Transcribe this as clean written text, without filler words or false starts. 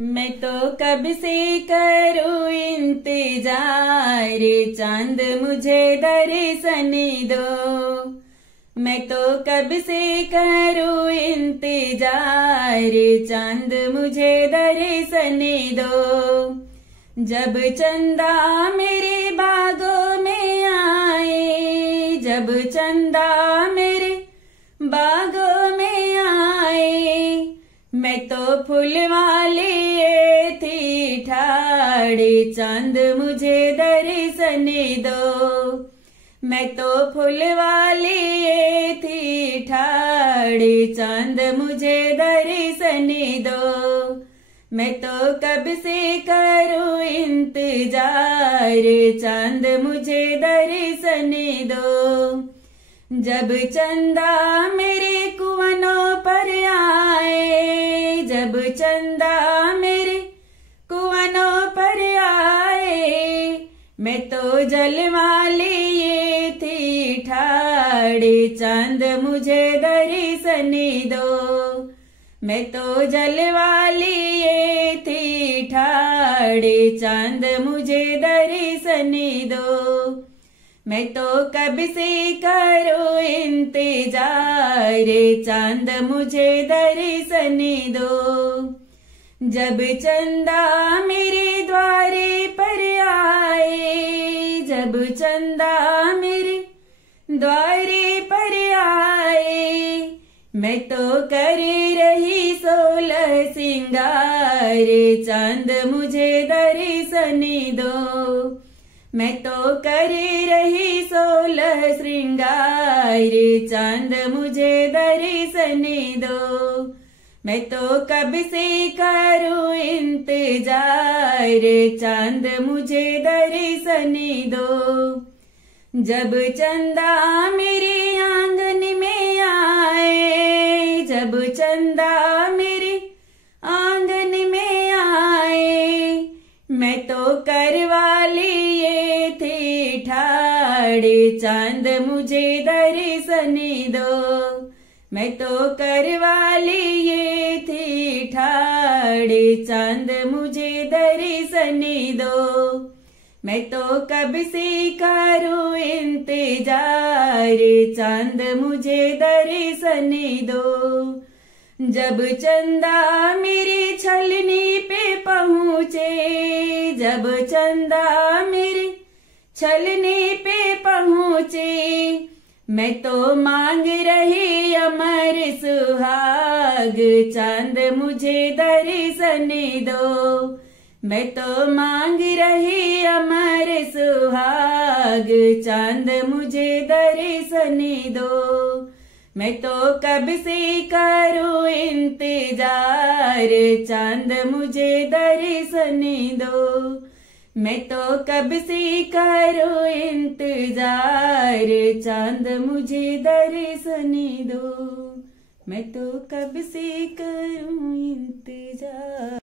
मैं तो कब से करूं इंतजार, चांद मुझे दर्शन दो। मैं तो कब से करूं इंतजार, चांद मुझे दर्शन दो। जब चंदा मेरे बागों में आए, जब चंदा मेरे बागों में आए, मैं तो फूलवा लिए थी ठाड़े, चांद मुझे दर्शन दो। मैं तो फूलवा लिए थी ठाड़े, चांद मुझे दर्शन दो। मैं तो कब से करूं इंतजार, चांद मुझे दर्शन दो। जब चंदा मेरे कुआनों पर आए, जब चंदा मेरे कुआनों पर आए, मैं तो जलवा लिए थी ठाड़े, चांद मुझे दर्शन दो। मैं तो जलवा लिए थी ठाड़े, चांद मुझे दर्शन दो। मैं तो कब से करूं इंतजार, चांद मुझे दर्शन दो। जब चंदा मेरे द्वारे पर आए, जब चंदा मेरे द्वारे पर आए, मैं तो कर रही 16 सिंगार, चांद मुझे दर्शन दो। मैं तो कर रही 16 श्रृंगार, चांद मुझे दर्शन दो। मैं तो कब से करूं इंतजार, चांद मुझे दर्शन दो। जब चंदा मेरे आंगन में आए, जब चंदा मेरे आंगन में आए, मैं तो करवा लिए थे ठाड़े, चांद मुझे दर्शन दो। मैं तो करवा लिए थे ठाड़े, चांद मुझे दर्शन दो। मैं तो कब से करूं इंतजार, चांद मुझे दर्शन दो। जब चंदा मेरी छलनी पे पहुँचे, जब चंदा मेरी छलनी पे पहुँचे, मैं तो मांग रही अमर सुहाग, चांद मुझे दर्शन दो। मैं तो मांग रही अमर सुहाग, चांद मुझे दर्शन दो। मैं तो कब से करूं इंतजार, चांद मुझे दर्शन दो। मैं तो कब से करूं इंतजार, चांद मुझे दर्शन दो। मैं तो कब से करूं इंतजार।